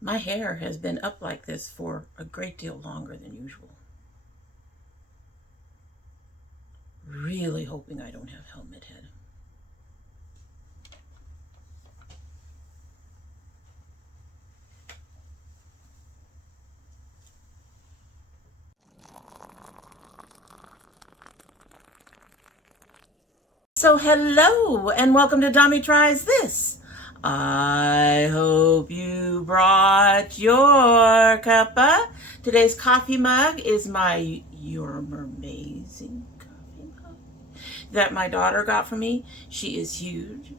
My hair has been up like this for a great deal longer than usual. Really hoping I don't have helmet head. So hello and welcome to Dommy Tries This. I hope you brought your cuppa. Today's coffee mug is my You're Amazing coffee mug that my daughter got for me. She is huge.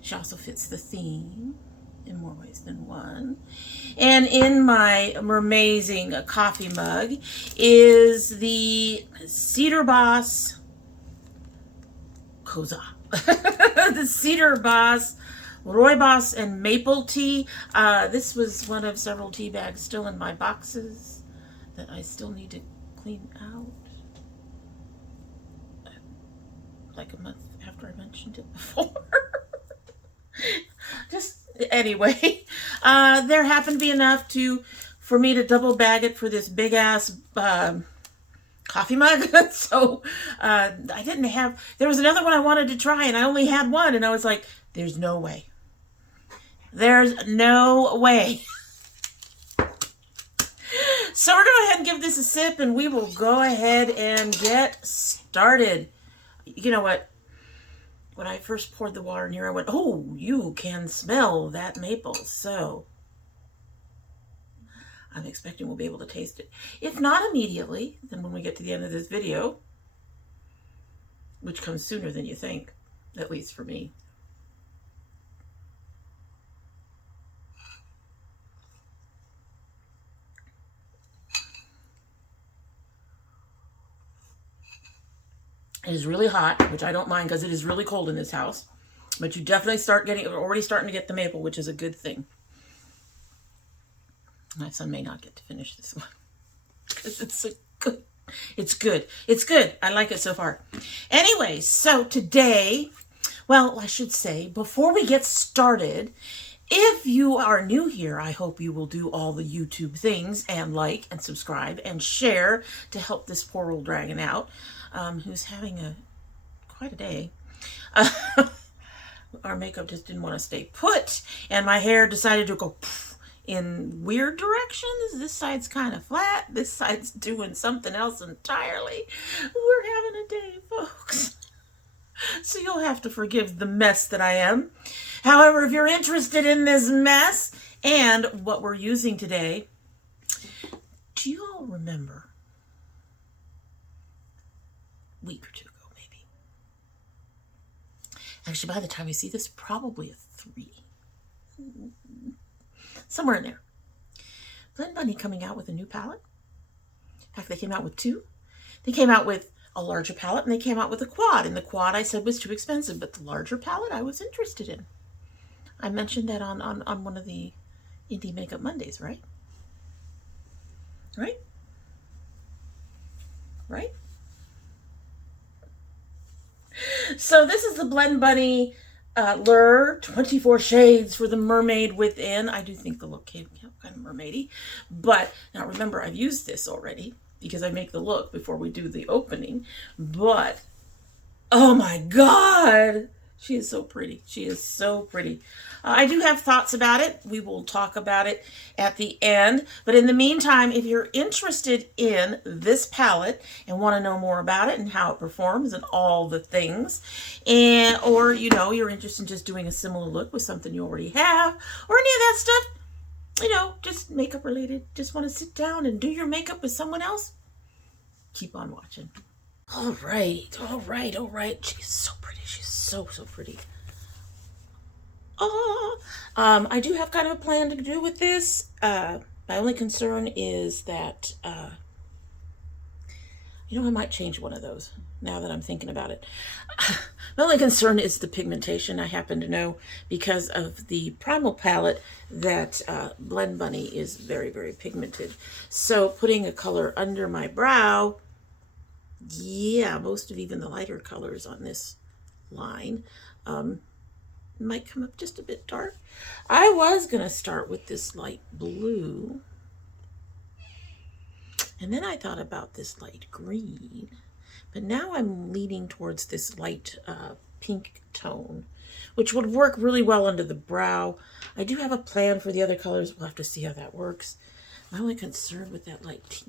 She also fits the theme in more ways than one. And in my Mermazing coffee mug is the Cederbos the Cederbos Roiboss and maple tea. This was one of several tea bags still in my boxes that I still need to clean out. Like a month after I mentioned it before. Just anyway, there happened to be enough for me to double bag it for this big ass coffee mug. So I didn't have, there was another one I wanted to try and I only had one and I was like, there's no way. There's no way. So we're going to go ahead and give this a sip and we will go ahead and get started. You know what? When I first poured the water in here, I went, oh, you can smell that maple. So I'm expecting we'll be able to taste it. If not immediately, then when we get to the end of this video, which comes sooner than you think, at least for me. It is really hot, which I don't mind because it is really cold in this house. But you definitely already starting to get the maple, which is a good thing. My son may not get to finish this one because it's good. It's good. It's good. I like it so far. Anyway, so today, well, I should say, before we get started, if you are new here, I hope you will do all the YouTube things and like and subscribe and share to help this poor old dragon out, who's having quite a day. Our makeup just didn't want to stay put, and my hair decided to go in weird directions. This side's kind of flat. This side's doing something else entirely. We're having a day, folks. So you'll have to forgive the mess that I am. However, if you're interested in this mess and what we're using today, do you all remember a week or two ago, maybe? Actually, by the time you see this, probably a 3. Somewhere in there. Blend Bunny coming out with a new palette. In fact, they came out with 2. They came out with a larger palette and they came out with a quad. And the quad I said was too expensive, but the larger palette I was interested in. I mentioned that on one of the Indie Makeup Mondays, right? Right? Right? So this is the Blend Bunny Lure 24 Shades for the Mermaid Within. I do think the look came kind of mermaidy. But now remember, I've used this already because I make the look before we do the opening. But, oh my God! She is so pretty. She is so pretty. I do have thoughts about it. We will talk about it at the end. But in the meantime, if you're interested in this palette and want to know more about it and how it performs and all the things, or you're interested in just doing a similar look with something you already have, or any of that stuff, just makeup related, just want to sit down and do your makeup with someone else, keep on watching. All right. She's so pretty. She's so pretty. I do have kind of a plan to do with this. My only concern is that, I might change one of those now that I'm thinking about it. My only concern is the pigmentation. I happen to know because of the Primal palette that Blend Bunny is very, very pigmented. So putting a color under my brow, yeah, most of even the lighter colors on this line might come up just a bit dark. I was going to start with this light blue. And then I thought about this light green. But now I'm leaning towards this light pink tone, which would work really well under the brow. I do have a plan for the other colors. We'll have to see how that works. My only concern with that light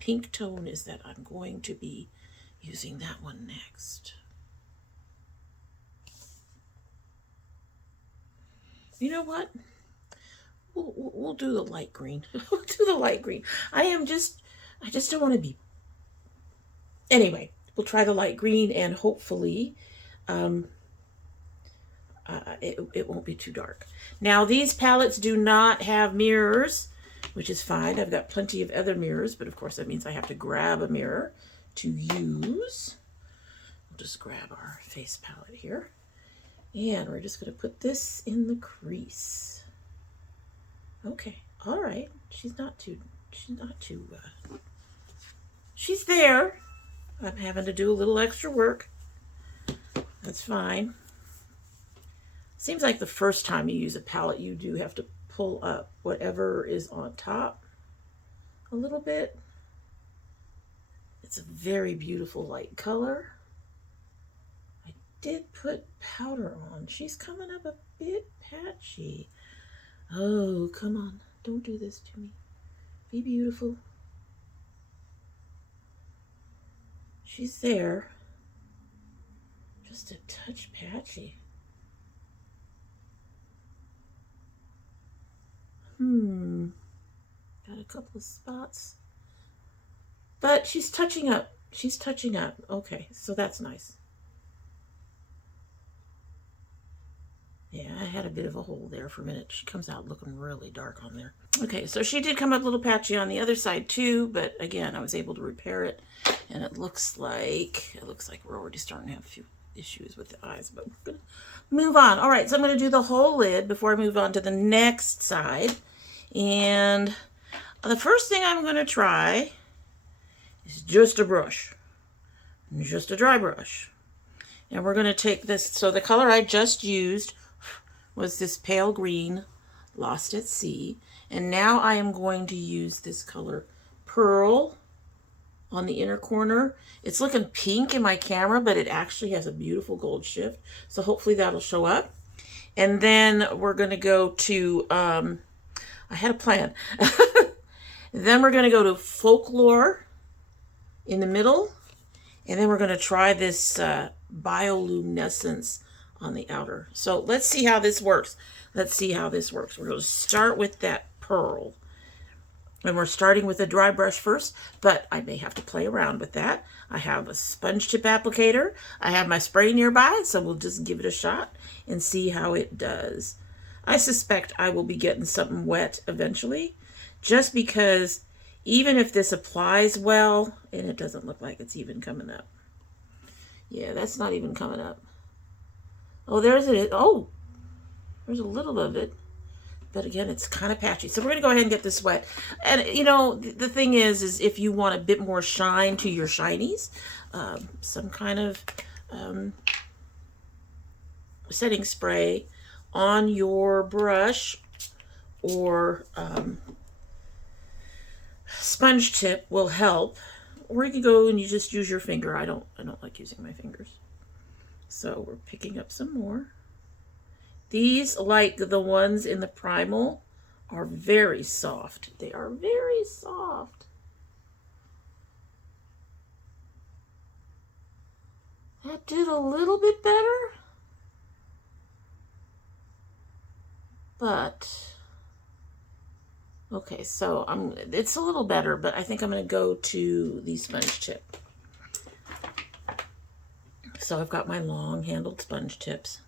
pink tone is that I'm going to be using that one next. You know what? We'll do the light green. We'll do the light green. I just don't want to be. Anyway, we'll try the light green, and hopefully it won't be too dark. Now, these palettes do not have mirrors, which is fine. I've got plenty of other mirrors, but of course that means I have to grab a mirror to use. We'll just grab our face palette here, and we're just going to put this in the crease. Okay, all right. She's there. I'm having to do a little extra work. That's fine. Seems like the first time you use a palette, you do have to pull up whatever is on top a little bit. It's a very beautiful light color. I did put powder on. She's coming up a bit patchy. Oh, come on. Don't do this to me. Be beautiful. She's there. Just a touch patchy. Got a couple of spots. But she's touching up. She's touching up. Okay, so that's nice. Yeah, I had a bit of a hole there for a minute. She comes out looking really dark on there. Okay, so she did come up a little patchy on the other side too, but again, I was able to repair it, and it looks like we're already starting to have a few issues with the eyes, but we're gonna move on. All right, so I'm gonna do the whole lid before I move on to the next side. And the first thing I'm gonna try is just a brush, just a dry brush. And we're gonna take this, so the color I just used was this pale green, Lost at Sea. And now I am going to use this color Pearl on the inner corner. It's looking pink in my camera, but it actually has a beautiful gold shift. So hopefully that'll show up. And then we're going to go to, I had a plan. Then we're going to go to Folklore in the middle. And then we're going to try this bioluminescence on the outer. So let's see how this works. Let's see how this works. We're going to start with that Pearl. And we're starting with a dry brush first, but I may have to play around with that. I have a sponge tip applicator. I have my spray nearby, so we'll just give it a shot and see how it does. I suspect I will be getting something wet eventually, just because even if this applies well, and it doesn't look like it's even coming up. Yeah, that's not even coming up. Oh, there's it. Oh, there's a little of it. But again, it's kind of patchy. So we're going to go ahead and get this wet. And, you know, the thing is if you want a bit more shine to your shinies, some kind of setting spray on your brush or sponge tip will help. Or you can go and you just use your finger. I don't like using my fingers. So we're picking up some more. These, like the ones in the Primal, are very soft. They are very soft. That did a little bit better. But, okay, so it's a little better, but I think I'm going to go to the sponge tip. So I've got my long-handled sponge tips.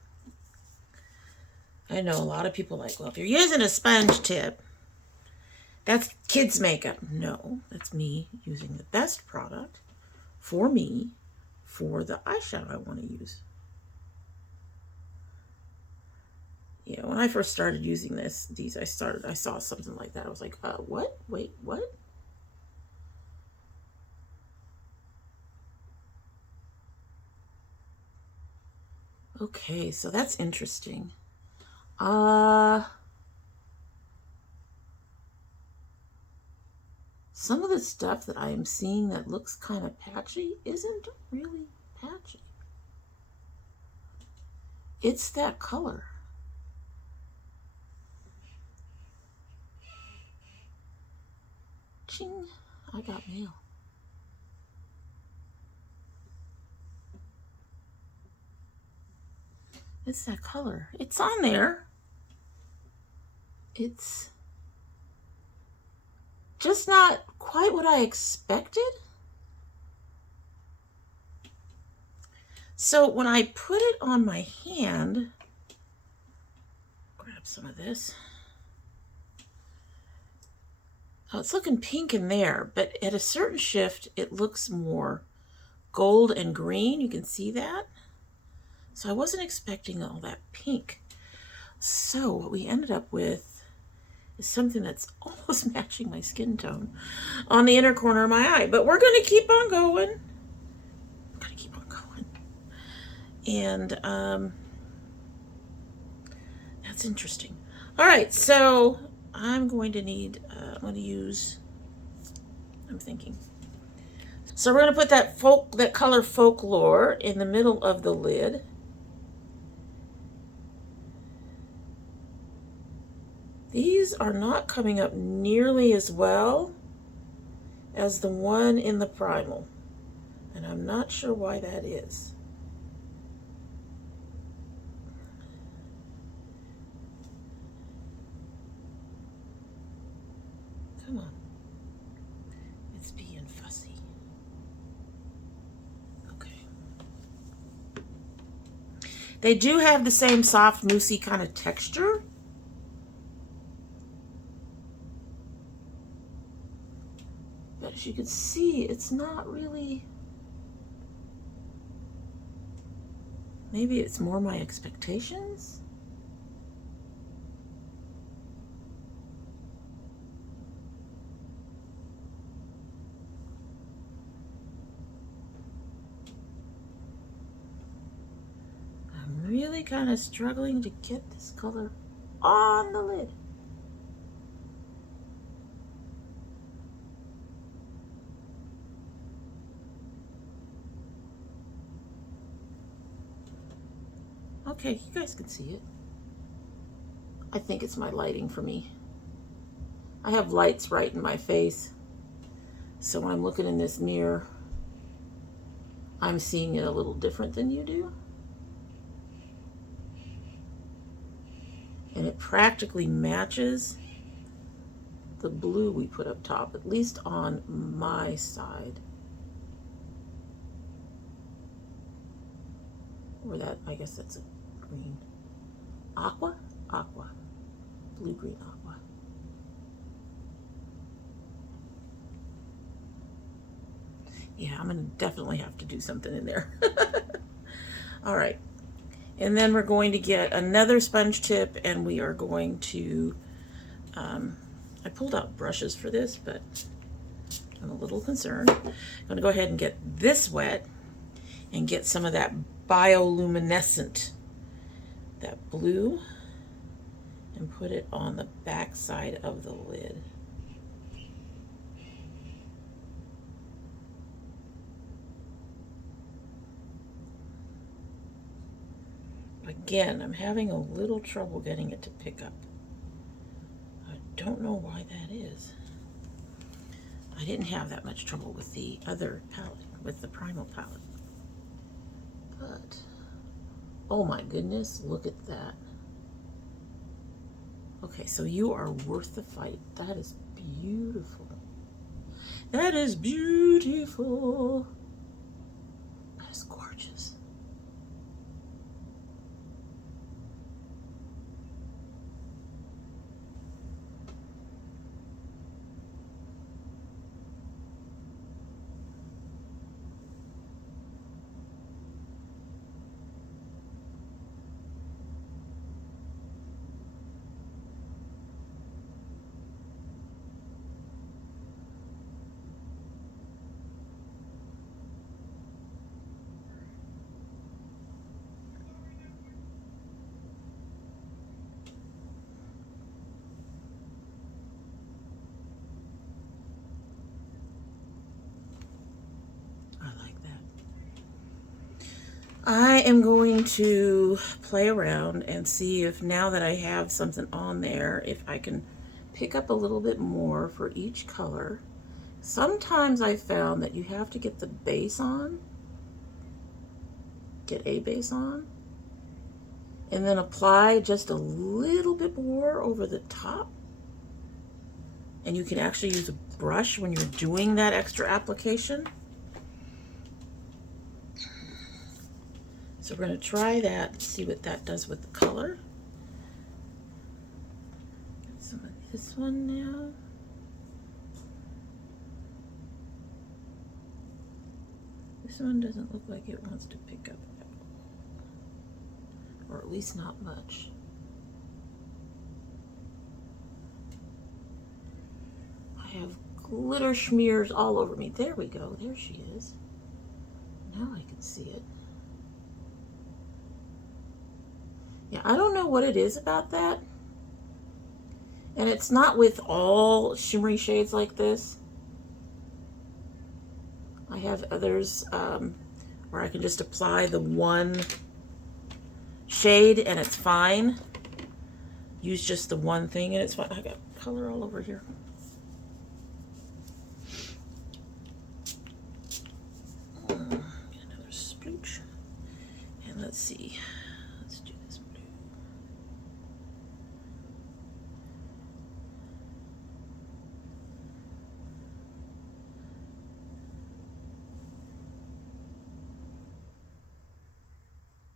I know a lot of people like, well, if you're using a sponge tip, that's kids' makeup. No, that's me using the best product for me for the eyeshadow I want to use. Yeah, when I first started using I saw something like that. I was like, what? Wait, what? Okay, so that's interesting. Some of the stuff that I am seeing that looks kind of patchy isn't really patchy. It's that color. Ching, I got mail. It's that color. It's on there. It's just not quite what I expected. So when I put it on my hand, grab some of this. Oh, it's looking pink in there, but at a certain shift, it looks more gold and green. You can see that. So I wasn't expecting all that pink. So what we ended up with is something that's almost matching my skin tone on the inner corner of my eye. But we're going to keep on going. I'm going to keep on going. And that's interesting. All right, so I'm going to need, I'm going to use, I'm thinking. So we're going to put that color Folklore in the middle of the lid. These are not coming up nearly as well as the one in the primal, and I'm not sure why that is. Come on. It's being fussy. Okay. They do have the same soft, moussey kind of texture. But as you can see, it's not really... Maybe it's more my expectations? I'm really kind of struggling to get this color on the lid. Okay, you guys can see it. I think it's my lighting for me. I have lights right in my face. So when I'm looking in this mirror, I'm seeing it a little different than you do. And it practically matches the blue we put up top, at least on my side. Or that, I guess that's a green. Aqua? Aqua. Blue, green, aqua. Yeah, I'm gonna definitely have to do something in there. All right. And then we're going to get another sponge tip, and we are going to, I pulled out brushes for this, but I'm a little concerned. I'm gonna go ahead and get this wet and get some of that bioluminescent, that blue, and put it on the back side of the lid. Again, I'm having a little trouble getting it to pick up. I don't know why that is. I didn't have that much trouble with the other palette, with the primal palette. But, oh my goodness, look at that. Okay, so you are worth the fight. That is beautiful. That is beautiful. That is gorgeous. I am going to play around and see if now that I have something on there, if I can pick up a little bit more for each color. Sometimes I found that you have to get the base on, get a base on, and then apply just a little bit more over the top. And you can actually use a brush when you're doing that extra application. So we're going to try that and see what that does with the color. Get some of this one now. This one doesn't look like it wants to pick up at all, or at least not much. I have glitter smears all over me. There we go. There she is. Now I can see it. Yeah, I don't know what it is about that. And it's not with all shimmery shades like this. I have others where I can just apply the one shade and it's fine. Use just the one thing and it's fine. I got color all over here. Another splooch. And let's see. Let's do this blue.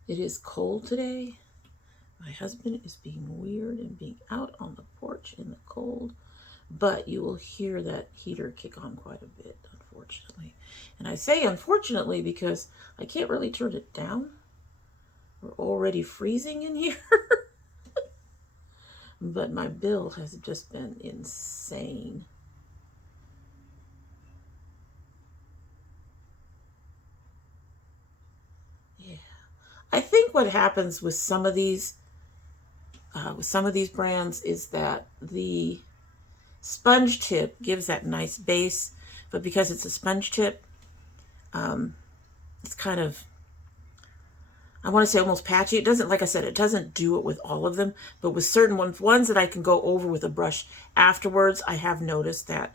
It is cold today. My husband is being weird and being out on the porch in the cold, but you will hear that heater kick on quite a bit, unfortunately. And I say unfortunately because I can't really turn it down. We're already freezing in here. But my bill has just been insane. Yeah. I think what happens with some of these brands is that the sponge tip gives that nice base, but because it's a sponge tip, it's kind of, I want to say almost patchy. It doesn't, like I said, it doesn't do it with all of them, but with certain ones that I can go over with a brush afterwards, I have noticed that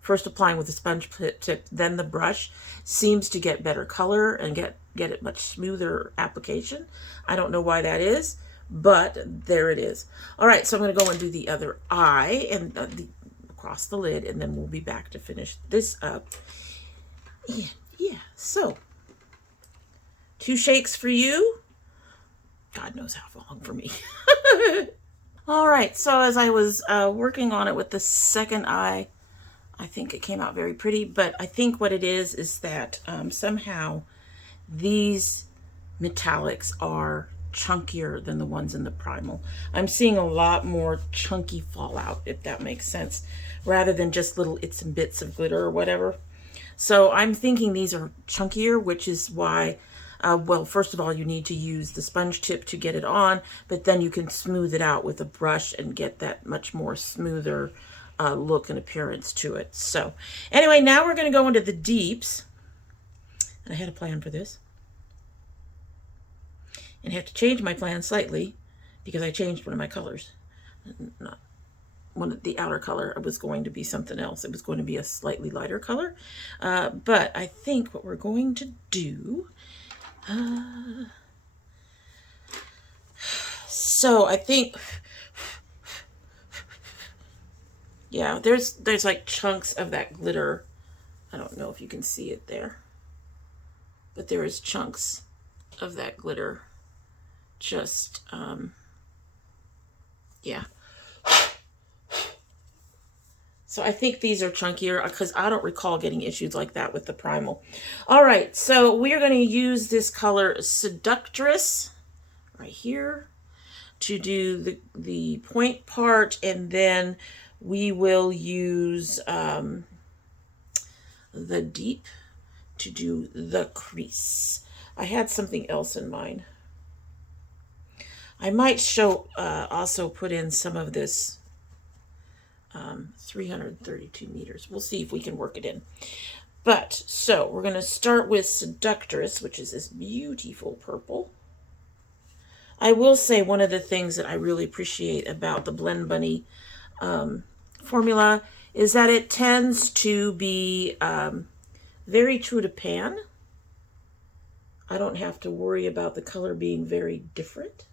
first applying with the sponge tip, then the brush seems to get better color and get it much smoother application. I don't know why that is, but there it is. All right, so I'm going to go and do the other eye and across the lid, and then we'll be back to finish this up. Yeah. So 2 shakes for you. God knows how long for me. All right, so as I was working on it with the second eye, I think it came out very pretty, but I think what it is that somehow these metallics are chunkier than the ones in the primal. I'm seeing a lot more chunky fallout, if that makes sense, rather than just little its and bits of glitter or whatever. So I'm thinking these are chunkier, which is why, well, first of all, you need to use the sponge tip to get it on, but then you can smooth it out with a brush and get that much more smoother look and appearance to it. So anyway, now we're going to go into the deeps. And I had a plan for this. And I have to change my plan slightly because I changed one of my colors. Not one of the outer color. It was going to be something else. It was going to be a slightly lighter color. But I think what we're going to do, so I think, yeah, there's like chunks of that glitter. I don't know if you can see it there, but there is chunks of that glitter. Just, yeah. So I think these are chunkier because I don't recall getting issues like that with the primal. All right, so we are going to use this color Seductress right here to do the point part, and then we will use the deep to do the crease. I had something else in mind. I might show, also put in some of this 332 meters. We'll see if we can work it in. But, so, we're going to start with Seductress, which is this beautiful purple. I will say one of the things that I really appreciate about the Blend Bunny formula is that it tends to be very true to pan. I don't have to worry about the color being very different.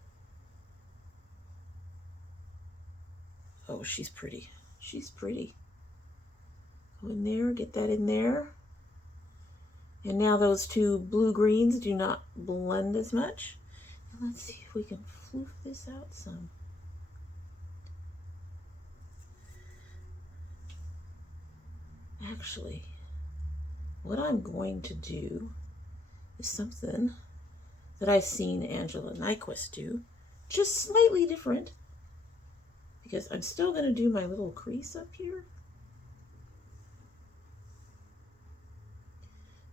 Oh, she's pretty. She's pretty. Go in there, get that in there. And now those two blue-greens do not blend as much. And let's see if we can floof this out some. Actually, what I'm going to do is something that I've seen Angela Nyquist do, just slightly different, because I'm still going to do my little crease up here.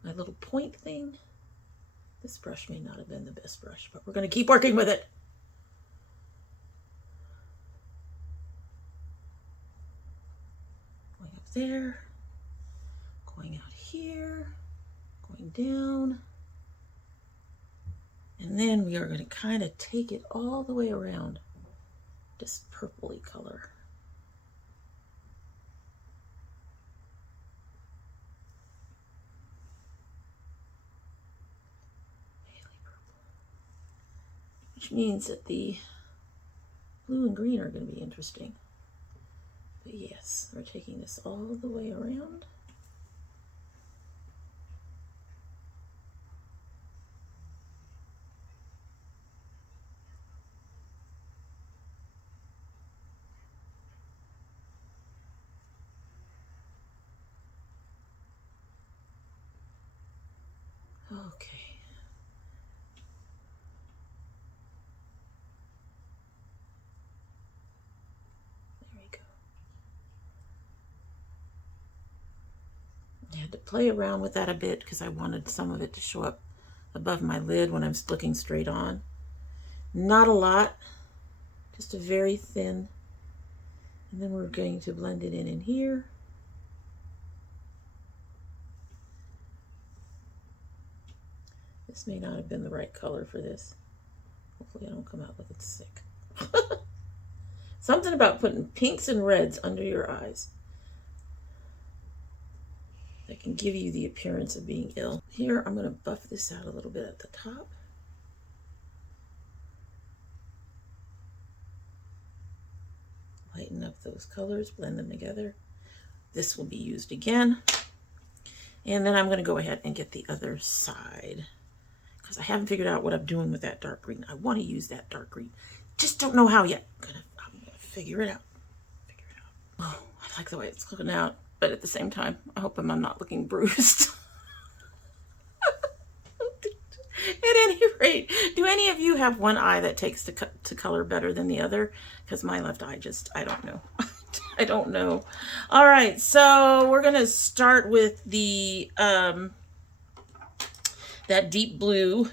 My little point thing. This brush may not have been the best brush, but we're going to keep working with it. Going up there, going out here, going down. And then we are going to kind of take it all the way around this purpley color. Which means that the blue and green are going to be interesting. But yes, we're taking this all the way around. Okay. I had to play around with that a bit because I wanted some of it to show up above my lid when I'm looking straight on. Not a lot, just a very thin. And then we're going to blend it in here. This may not have been the right color for this. Hopefully I don't come out looking sick. Something about putting pinks and reds under your eyes that can give you the appearance of being ill. Here, I'm going to buff this out a little bit at the top. Lighten up those colors, blend them together. This will be used again. And then I'm going to go ahead and get the other side, because I haven't figured out what I'm doing with that dark green. I want to use that dark green. Just don't know how yet. I'm going to figure it out. Oh, I like the way it's looking out. But at the same time, I hope I'm not looking bruised. At any rate, do any of you have one eye that takes to color better than the other? Because my left eye just, I don't know. I don't know. All right, so we're going to start with the, that deep blue,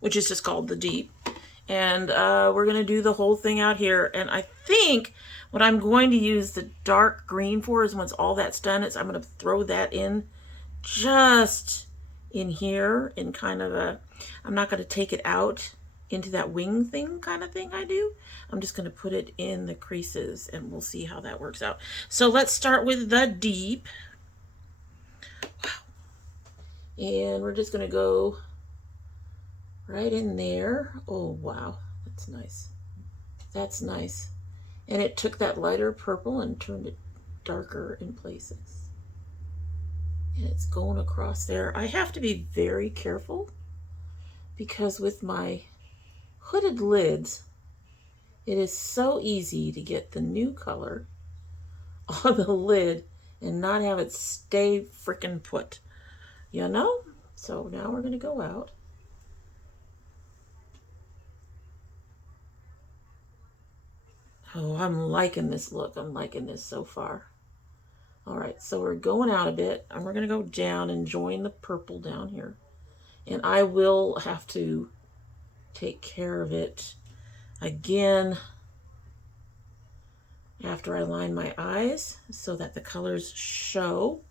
which is just called the deep. And we're going to do the whole thing out here. And I think what I'm going to use the dark green for is once all that's done, is I'm going to throw that in just in here in kind of a, I'm not going to take it out into that wing thing kind of thing I do. I'm just going to put it in the creases and we'll see how that works out. So let's start with the deep. Wow. And we're just going to go right in there. Oh, wow. That's nice. That's nice. And it took that lighter purple and turned it darker in places. And it's going across there. I have to be very careful because with my hooded lids, it is so easy to get the new color on the lid and not have it stay frickin' put, you know? So now we're going to go out. Oh, I'm liking this look. I'm liking this so far. All right, so we're going out a bit, and we're going to go down and join the purple down here. And I will have to take care of it again after I line my eyes so that the colors show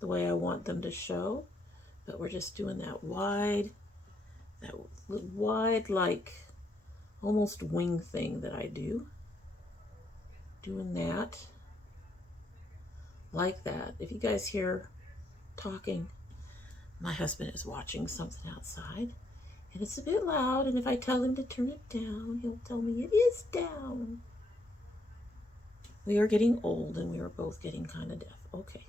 the way I want them to show. But we're just doing that wide like almost wing thing that I do. Doing that like that. If you guys hear talking, my husband is watching something outside and it's a bit loud, and if I tell him to turn it down, he'll tell me it is down. We are getting old and we are both getting kind of deaf. Okay.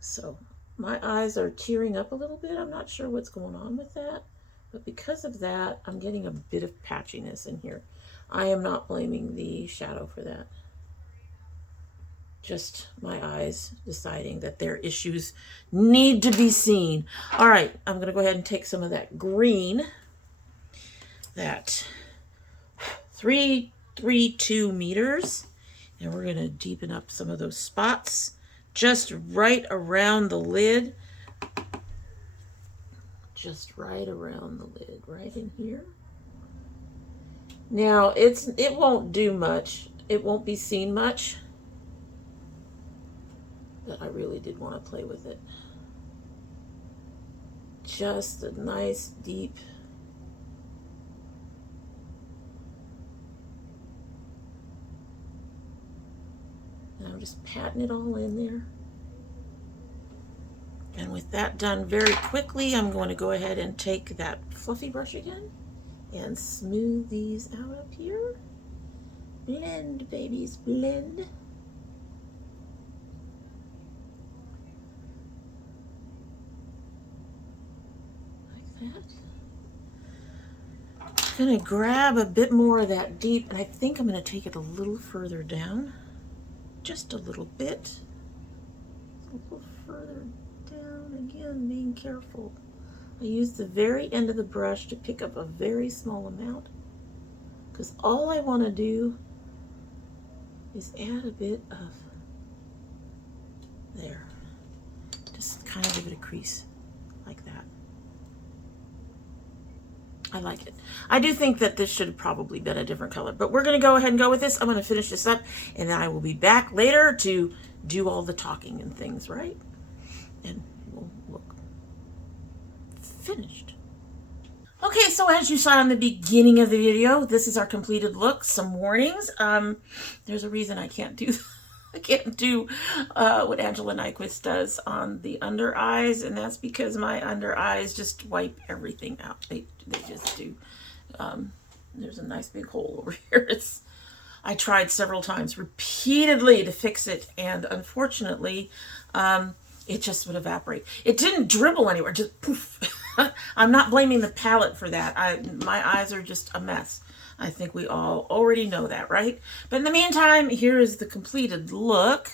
So my eyes are tearing up a little bit. I'm not sure what's going on with that, but because of that, I'm getting a bit of patchiness in here. I am not blaming the shadow for that. Just my eyes deciding that their issues need to be seen. All right, I'm going to go ahead and take some of that green, that 332 meters, and we're going to deepen up some of those spots just right around the lid. Just right around the lid, right in here. Now, it won't do much. It won't be seen much. But I really did want to play with it. Just a nice deep. And I'm just patting it all in there. And with that done very quickly, I'm going to go ahead and take that fluffy brush again and smooth these out up here. Blend, babies, blend. That. I'm going to grab a bit more of that deep, and I think I'm going to take it a little further down. Just a little bit. A little further down. Again, being careful. I use the very end of the brush to pick up a very small amount, because all I want to do is add a bit of there. Just kind of give it a crease like that. I like it. I do think that this should have probably been a different color, but we're going to go ahead and go with this. I'm going to finish this up, and then I will be back later to do all the talking and things, right? And we'll look finished. Okay, so as you saw in the beginning of the video, this is our completed look. Some warnings. There's a reason I can't do what Angela Nyquist does on the under eyes, and that's because my under eyes just wipe everything out. They just do. There's a nice big hole over here. I tried several times repeatedly to fix it, and unfortunately it just would evaporate. It didn't dribble anywhere, just poof. I'm not blaming the palette for that. My eyes are just a mess. I think we all already know that, right? But in the meantime, here is the completed look.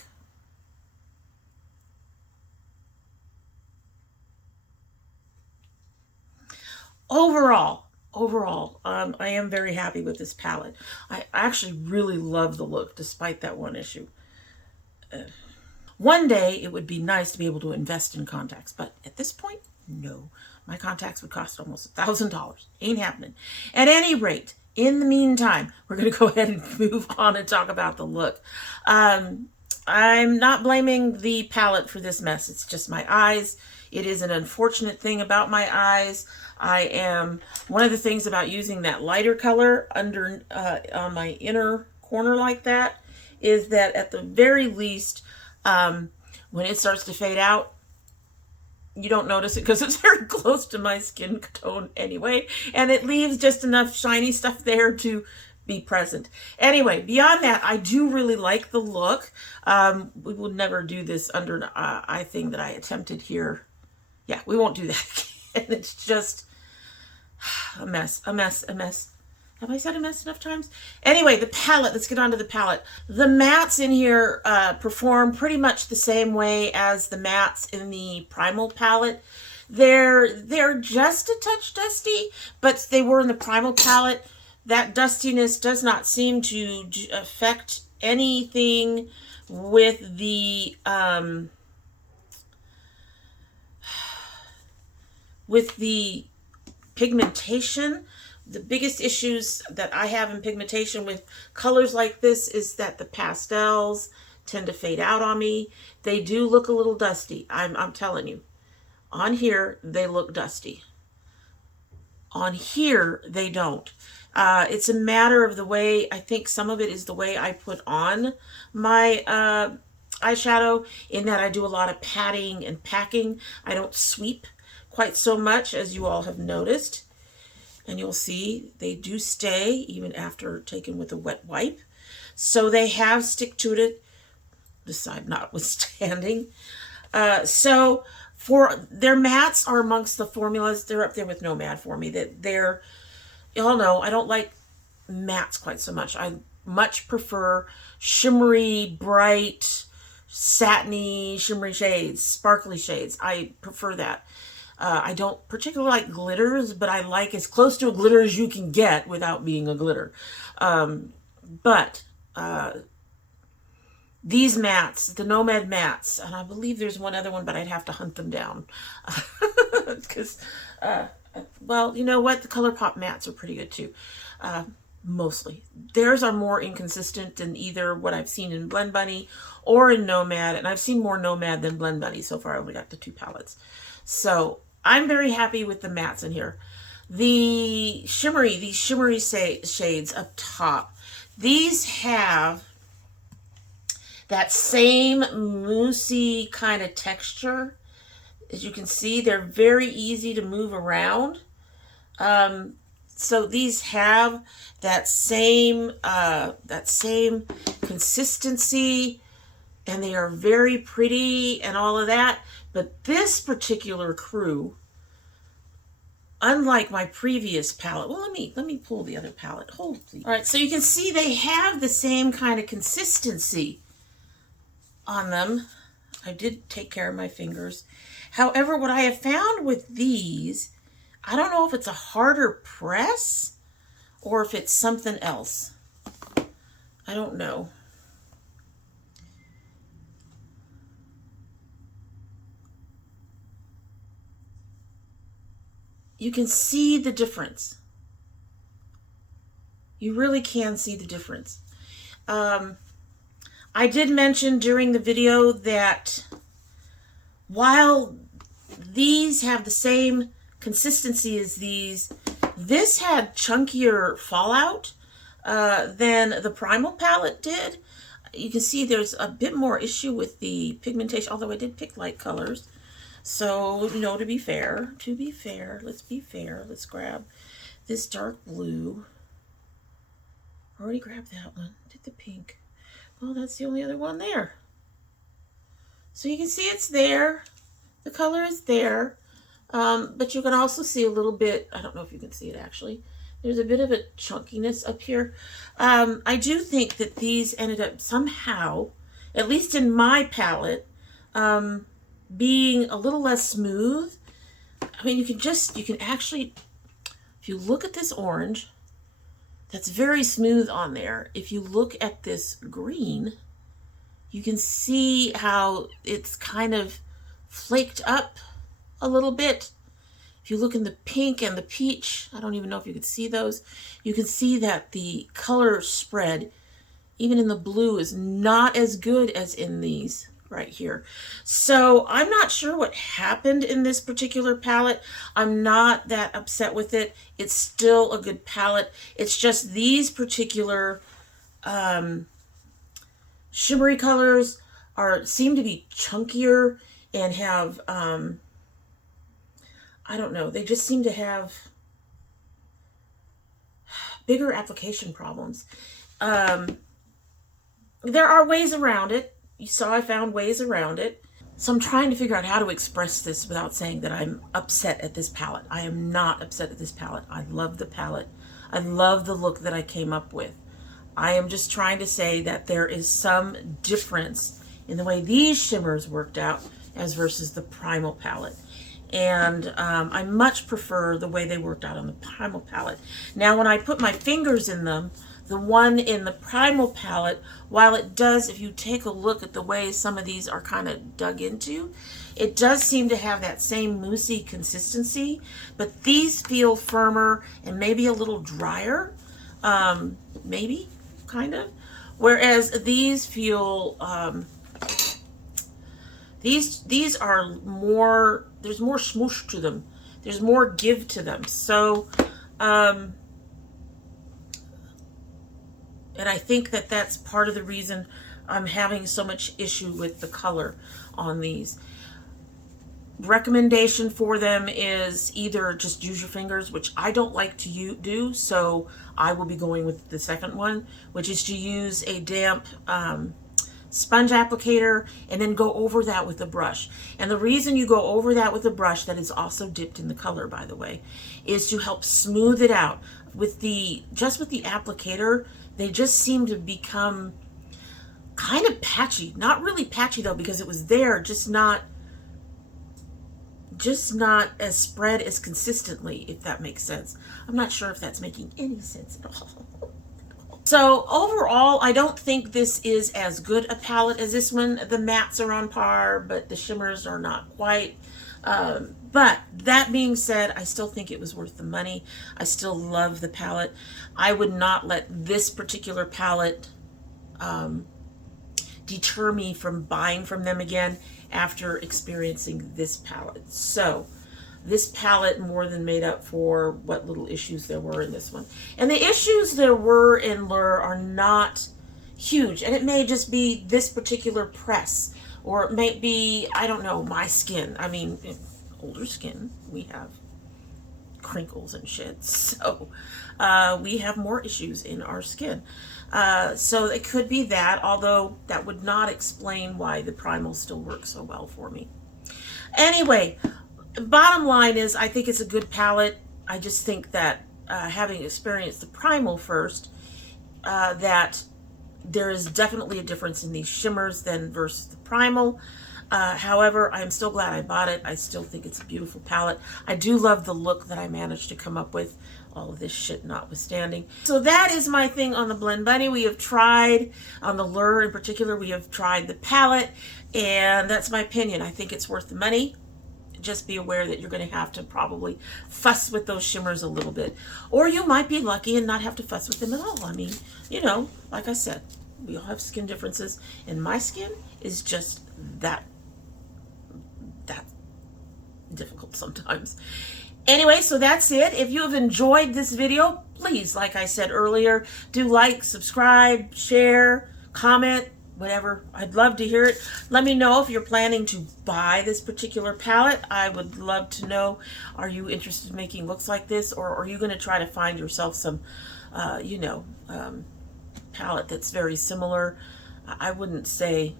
Overall, I am very happy with this palette. I actually really love the look, despite that one issue. One day, it would be nice to be able to invest in contacts, but at this point, no. My contacts would cost almost $1,000. Ain't happening. At any rate, in the meantime, we're going to go ahead and move on and talk about the look. I'm not blaming the palette for this mess. It's just my eyes. It is an unfortunate thing about my eyes. One of the things about using that lighter color under on my inner corner like that is that at the very least, when it starts to fade out, you don't notice it because it's very close to my skin tone anyway, and it leaves just enough shiny stuff there to be present. Anyway, beyond that, I do really like the look. We will never do this under an eye thing that I attempted here. Yeah, we won't do that again. It's just a mess. Have I said a mess enough times? Anyway, the palette, let's get on to the palette. The mattes in here perform pretty much the same way as the mattes in the Primal palette. They're just a touch dusty, but they were in the Primal palette. That dustiness does not seem to affect anything with the pigmentation. The biggest issues that I have in pigmentation with colors like this is that the pastels tend to fade out on me. They do look a little dusty. I'm telling you. On here, they look dusty. On here, they don't. It's a matter of the way, I think some of it is the way I put on my eyeshadow, in that I do a lot of patting and packing. I don't sweep quite so much, as you all have noticed. And you'll see they do stay even after taken with a wet wipe. So they have stick to it, this side notwithstanding. So for their mattes are amongst the formulas. They're up there with Nomad for me. They're, you all know, I don't like mattes quite so much. I much prefer shimmery, bright, satiny, shimmery shades, sparkly shades. I prefer that. I don't particularly like glitters, but I like as close to a glitter as you can get without being a glitter. These mattes, the Nomad mattes, and I believe there's one other one, but I'd have to hunt them down. Because, well, you know what? The ColourPop mattes are pretty good too. Mostly. Theirs are more inconsistent than either what I've seen in Blend Bunny or in Nomad. And I've seen more Nomad than Blend Bunny so far. I only got the 2 palettes. So I'm very happy with the mattes in here. These shimmery shades up top, these have that same moussey kind of texture. As you can see, they're very easy to move around. So these have that same consistency, and they are very pretty and all of that. But this particular crew, unlike my previous palette, well, let me pull the other palette. Hold, please. All right, so you can see they have the same kind of consistency on them. I did take care of my fingers. However, what I have found with these, I don't know if it's a harder press or if it's something else. I don't know. You can see the difference. You really can see the difference. I did mention during the video that while these have the same consistency as these, this had chunkier fallout than the Primal palette did. You can see there's a bit more issue with the pigmentation, although I did pick light colors. So, you know, to be fair, let's be fair. Let's grab this dark blue. Already grabbed that one. Did the pink. Well, that's the only other one there. So you can see it's there. The color is there. But you can also see a little bit, I don't know if you can see it actually. There's a bit of a chunkiness up here. I do think that these ended up somehow, at least in my palette, being a little less smooth. I mean, you can actually, if you look at this orange, that's very smooth on there. If you look at this green, you can see how it's kind of flaked up a little bit. If you look in the pink and the peach, I don't even know if you could see those. You can see that the color spread, even in the blue, is not as good as in these right here. So I'm not sure what happened in this particular palette. I'm not that upset with it. It's still a good palette. It's just these particular shimmery colors seem to be chunkier and have I don't know, they just seem to have bigger application problems. There are ways around it. You saw I found ways around it. So I'm trying to figure out how to express this without saying that I'm upset at this palette. I am not upset at this palette. I love the palette. I love the look that I came up with. I am just trying to say that there is some difference in the way these shimmers worked out as versus the Primal palette. And I much prefer the way they worked out on the Primal palette. Now, when I put my fingers in them, The one in the Primal palette, while it does, if you take a look at the way some of these are kind of dug into, it does seem to have that same moussey consistency, but these feel firmer and maybe a little drier, maybe, kind of. Whereas these feel, these are more, there's more smoosh to them. There's more give to them. So, and I think that that's part of the reason I'm having so much issue with the color on these. Recommendation for them is either just use your fingers, which I don't like to do, so I will be going with the second one, which is to use a damp sponge applicator and then go over that with a brush. And the reason you go over that with a brush that is also dipped in the color, by the way, is to help smooth it out. With the applicator, they just seem to become kind of patchy. Not really patchy though, because it was there, just not as spread as consistently, if that makes sense. I'm not sure if that's making any sense at all. So overall, I don't think this is as good a palette as this one. The mattes are on par, but the shimmers are not quite. But that being said, I still think it was worth the money. I still love the palette. I would not let this particular palette deter me from buying from them again after experiencing this palette. So this palette more than made up for what little issues there were in this one. And the issues there were in Lure are not huge. And it may just be this particular press, or it may be, I don't know, my skin. I mean, older skin, we have crinkles and shit. So we have more issues in our skin. So it could be that, although that would not explain why the Primal still works so well for me. Anyway, bottom line is I think it's a good palette. I just think that having experienced the Primal first, that there is definitely a difference in these shimmers than versus the Primal. However, I'm still glad I bought it. I still think it's a beautiful palette. I do love the look that I managed to come up with, all of this shit notwithstanding. So that is my thing on the Blend Bunny. We have tried, on the Lure in particular, we have tried the palette, and that's my opinion. I think it's worth the money. Just be aware that you're going to have to probably fuss with those shimmers a little bit. Or you might be lucky and not have to fuss with them at all. I mean, you know, like I said, we all have skin differences, and my skin is just that difficult sometimes. Anyway, so that's it. If you have enjoyed this video, please, like I said earlier, do like, subscribe, share, comment, whatever. I'd love to hear it. Let me know if you're planning to buy this particular palette. I would love to know, are you interested in making looks like this, or are you going to try to find yourself some, palette that's very similar? I wouldn't say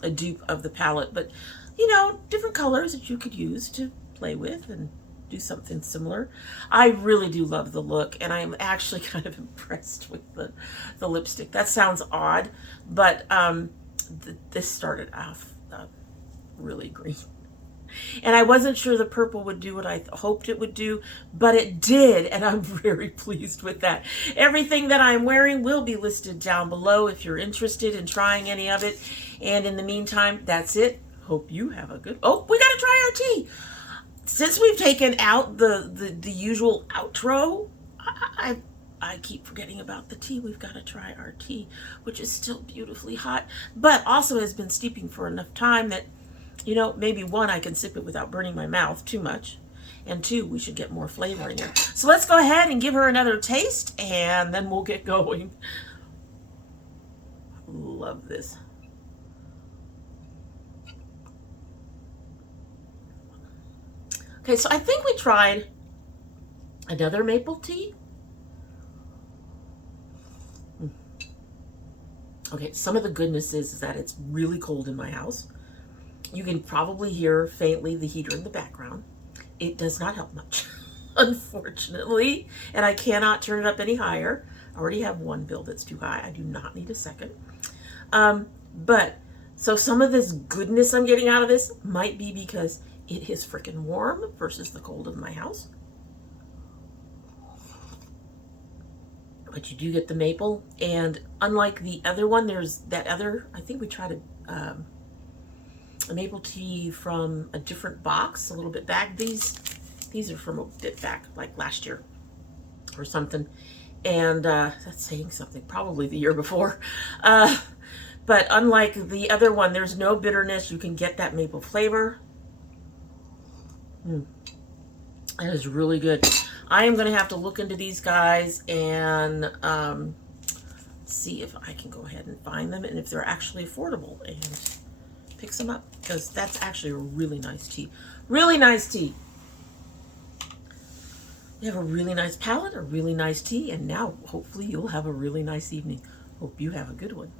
a dupe of the palette, but, you know, different colors that you could use to play with and do something similar. I really do love the look, and I'm actually kind of impressed with the lipstick. That sounds odd, but this started off really green. And I wasn't sure the purple would do what I hoped it would do, but it did, and I'm very pleased with that. Everything that I'm wearing will be listed down below if you're interested in trying any of it. And in the meantime, that's it. Hope you have a good... Oh, we gotta try our tea! Since we've taken out the usual outro, I keep forgetting about the tea. We've got to try our tea, which is still beautifully hot, but also has been steeping for enough time that, you know, maybe one, I can sip it without burning my mouth too much, and two, we should get more flavor in there. So let's go ahead and give her another taste, and then we'll get going. Love this. Okay, so I think we tried another maple tea. Okay, some of the goodness is that it's really cold in my house. You can probably hear faintly the heater in the background. It does not help much, unfortunately, and I cannot turn it up any higher. I already have one bill that's too high. I do not need a second. But, so some of this goodness I'm getting out of this might be because it is freaking warm versus the cold of my house. but you do get the maple. And unlike the other one, there's that other, I think we tried a maple tea from a different box a little bit back. These are from a bit back, like last year or something. And that's saying something, probably the year before. But unlike the other one, there's no bitterness. You can get that maple flavor. That is really good. I am going to have to look into these guys and see if I can go ahead and find them and if they're actually affordable and pick some up, because that's actually a really nice tea. Really nice tea. You have a really nice palette, a really nice tea, and now hopefully you'll have a really nice evening. Hope you have a good one.